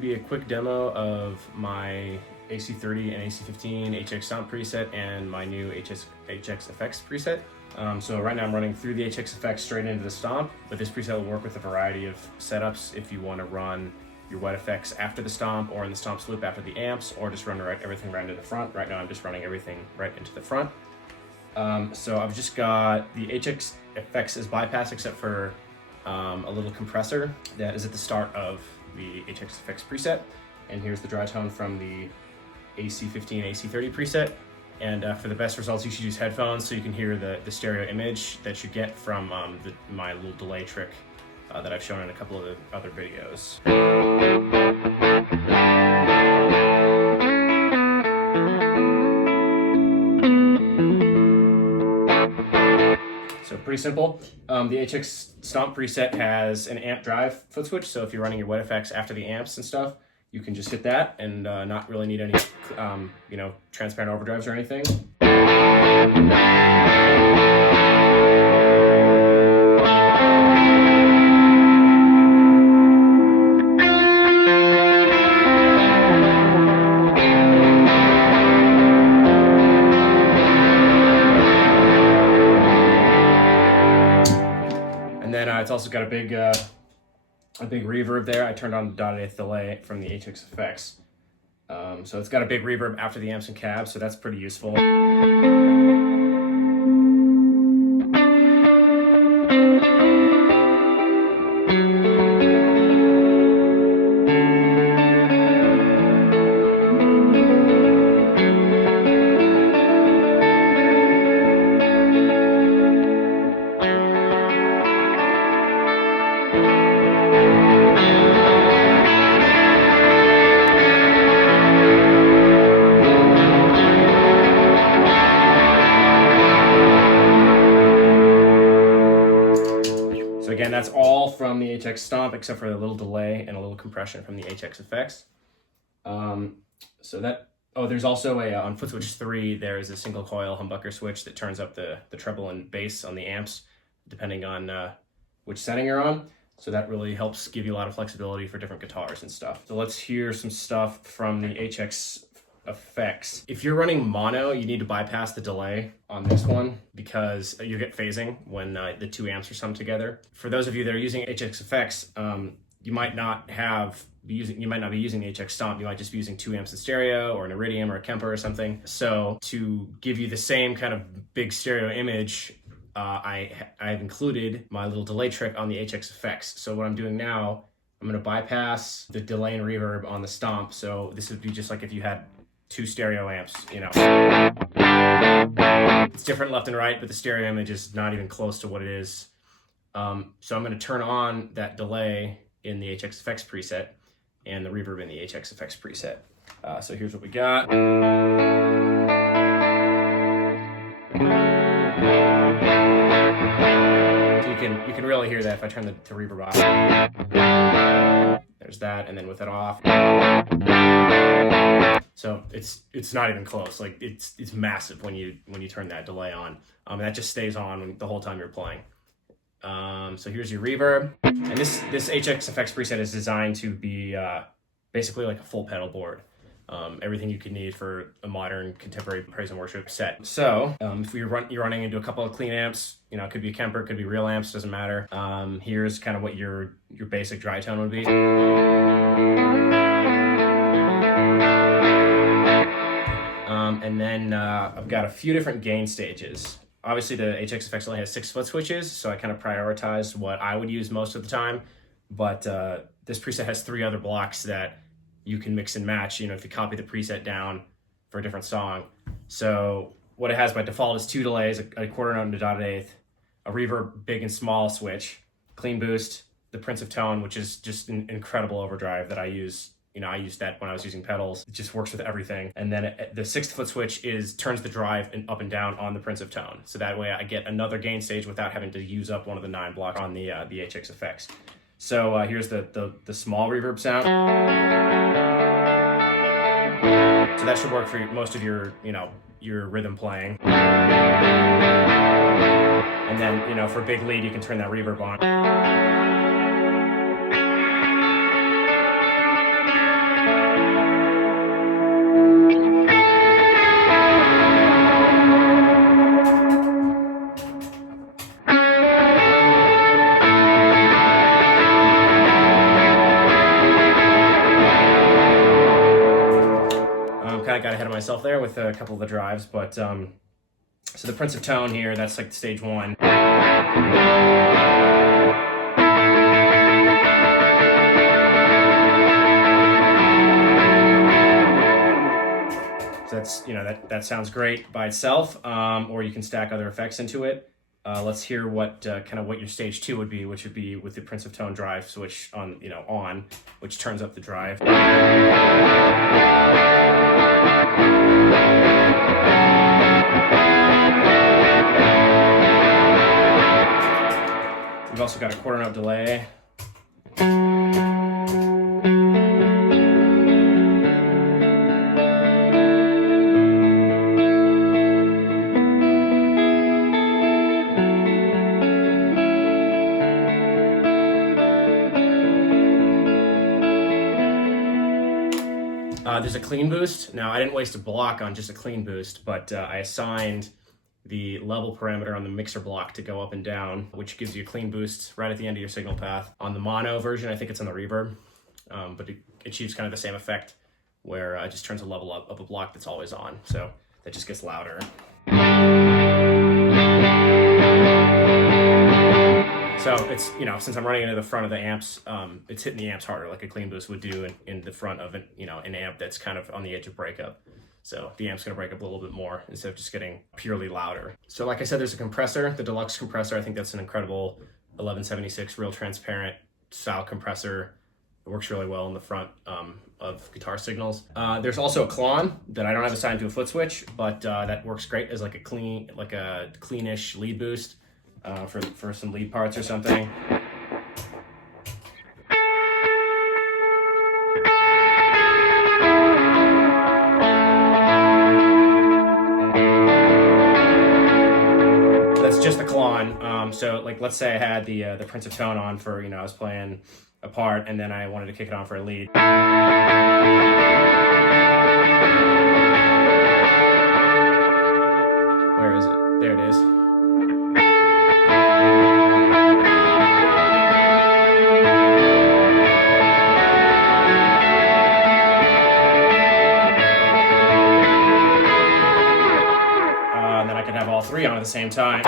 to be a quick demo of my AC30 and AC15 HX Stomp preset and my new HX Effects preset. So right now I'm running through the HX Effects straight into the Stomp, but this preset will work with a variety of setups if you want to run your wet effects after the Stomp or in the Stomp loop after the amps, or just run everything right into the front. Right now I'm just running everything right into the front. So I've just got the HX Effects as bypass except for a little compressor that is at the start of the HX Effects preset. And here's the dry tone from the AC15 AC30 preset. And for the best results, you should use headphones so you can hear the stereo image that you get from my little delay trick that I've shown in a couple of the other videos. So pretty simple. The HX Stomp preset has an amp drive foot switch, so if you're running your wet effects after the amps and stuff, you can just hit that and not really need any transparent overdrives or anything. And then it's also got a big reverb there. I turned on the dotted eighth delay from the HX Effects. So it's got a big reverb after the amps and cabs, so that's pretty useful. So again, that's all from the HX Stomp except for a little delay and a little compression from the HX Effects. There's also on foot switch 3, there is a single coil humbucker switch that turns up the treble and bass on the amps depending on which setting you're on. So that really helps give you a lot of flexibility for different guitars and stuff. So let's hear some stuff from the HX Effects. If you're running mono, you need to bypass the delay on this one because you get phasing when the two amps are summed together. For those of you that are using HX Effects, you might not be using the HX Stomp. You might just be using two amps in stereo or an Iridium or a Kemper or something. So to give you the same kind of big stereo image, I've included my little delay trick on the HX Effects. So what I'm doing now, I'm going to bypass the delay and reverb on the Stomp. So this would be just like if you had two stereo amps, It's different left and right, but the stereo image is not even close to what it is. So I'm going to turn on that delay in the HX Effects preset and the reverb in the HX Effects preset. So here's what we got. So you can really hear that if I turn the reverb off. There's that, and then with it off. So it's not even close. Like it's massive when you turn that delay on. And that just stays on the whole time you're playing. So here's your reverb. And this HX Effects preset is designed to be basically like a full pedal board. Everything you could need for a modern contemporary praise and worship set. So if you're running into a couple of clean amps, it could be a Kemper, it could be real amps, doesn't matter. Here's kind of what your basic dry tone would be. And then I've got a few different gain stages. Obviously the HX Effects only has 6 foot switches, so I kind of prioritized what I would use most of the time. But this preset has 3 other blocks that you can mix and match, if you copy the preset down for a different song. So what it has by default is 2 delays, a quarter note and a dotted eighth, a reverb big and small switch, clean boost, the Prince of Tone, which is just an incredible overdrive that I use. I used that when I was using pedals. It just works with everything. And then the 6th foot switch turns the drive up and down on the Prince of Tone. So that way I get another gain stage without having to use up one of the 9 blocks on the HX Effects. So here's the small reverb sound. So that should work for most of your rhythm playing. And then, for big lead, you can turn that reverb on. kind of got ahead of myself there with a couple of the drives, but so the Prince of Tone here, that's like stage 1. So that's, you know, that sounds great by itself, or you can stack other effects into it. Let's hear what kind of what your stage 2 would be, which would be with the Prince of Tone drive switch on, which turns up the drive. We've also got a quarter note delay. There's a clean boost. Now, I didn't waste a block on just a clean boost, but I assigned the level parameter on the mixer block to go up and down, which gives you a clean boost right at the end of your signal path. On the mono version, I think it's on the Reverb, but it achieves kind of the same effect where it just turns a level up a block that's always on. So that just gets louder. So it's, since I'm running into the front of the amps, it's hitting the amps harder like a clean boost would do in the front of an amp that's kind of on the edge of breakup. So the amp's gonna break up a little bit more instead of just getting purely louder. So like I said, there's a compressor, the deluxe compressor. I think that's an incredible 1176 real transparent style compressor. It works really well in the front of guitar signals. There's also a Klon that I don't have assigned to a foot switch, but that works great as like a cleanish lead boost. For some lead parts or something. That's just a Klon. So like, let's say I had the Prince of Tone on for, I was playing a part and then I wanted to kick it on for a lead. Where is it? There it is. All 3 on at the same time.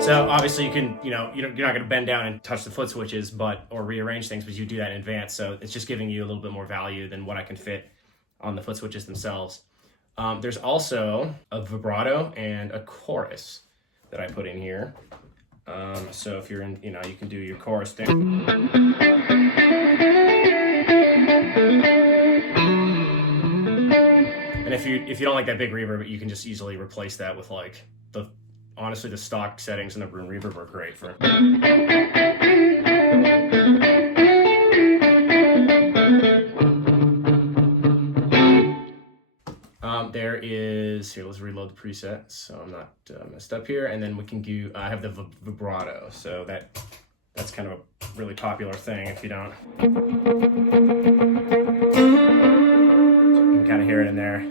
So obviously you can, you're not going to bend down and touch the foot switches, or rearrange things, but you do that in advance. So it's just giving you a little bit more value than what I can fit on the foot switches themselves. There's also a vibrato and a chorus that I put in here. So if you're in, you can do your chorus thing. And if you don't like that big reverb, you can just easily replace that with like honestly, the stock settings in the Room Reverb are great for. There is, here, let's reload the preset so I'm not messed up here. And then we can do, I have the vibrato. So that's kind of a really popular thing if you don't. So you can kind of hear it in there.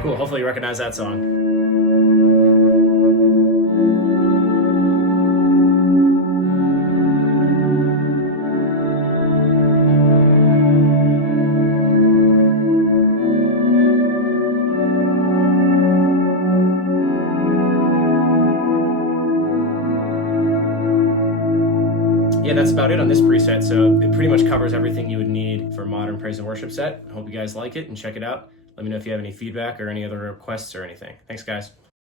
Cool, hopefully you recognize that song. Yeah, that's about it on this preset. So it pretty much covers everything you would need for a modern praise and worship set. I hope you guys like it and check it out. Let me know if you have any feedback or any other requests or anything. Thanks, guys.